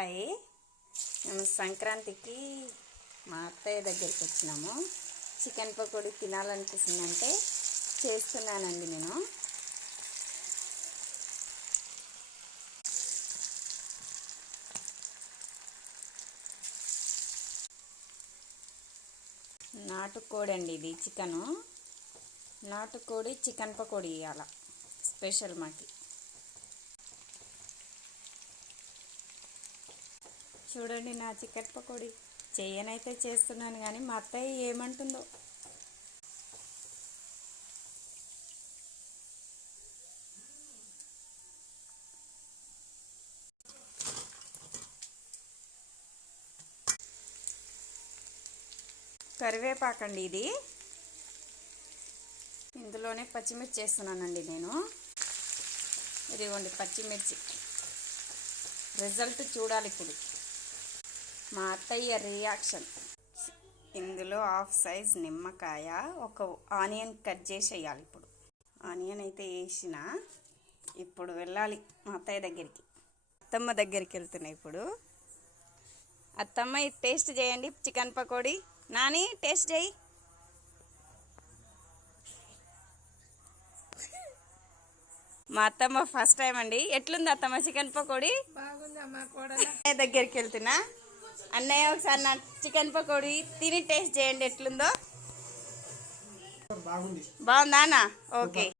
Hi, మేము సంక్రాంతికి మా అత్తయ్య దగ్గరికి వచ్చినాము. చికెన్ పకోడీ తినాలనిపిస్తుందంటే చేస్తున్నానండి నేను. నాటుకోడి అండి ఇది, చికెను నాటుకోడి చికెన్ పకోడీ ఇవ్వాల స్పెషల్ మాకి. చూడండి నా చికెన్ పకోడీ చేయనైతే చేస్తున్నాను, కానీ మా అత్తయ్య ఏమంటుందో. కరివేపాకండి ఇది, ఇందులోనే పచ్చిమిర్చి చేస్తున్నానండి నేను. ఇదిగోండి పచ్చిమిర్చి, రిజల్ట్ చూడాలి ఇప్పుడు మా అత్తయ్య రియాక్షన్. ఇందులో హాఫ్ సైజ్ నిమ్మకాయ, ఒక ఆనియన్ కట్ చేసి వేయాలి. ఇప్పుడు ఆనియన్ అయితే వేసిన, ఇప్పుడు వెళ్ళాలి మా అత్తయ్య దగ్గరికి. అత్తమ్మ దగ్గరికి వెళ్తున్నాయి ఇప్పుడు. అత్తమ్మ ఇది టేస్ట్ చేయండి చికెన్ పకోడీ. నాని టేస్ట్ చేయి. మా అత్తమ్మ ఫస్ట్ టైం అండి. ఎట్లుంది అత్తమ్మ చికెన్ పకోడీ? దగ్గరికి వెళ్తున్నా. అన్నయ్య ఒకసారి నా చికెన్ పకోడీ తిని టేస్ట్ చేయండి ఎట్లుందో. బాగుందా అన్న? ఓకే.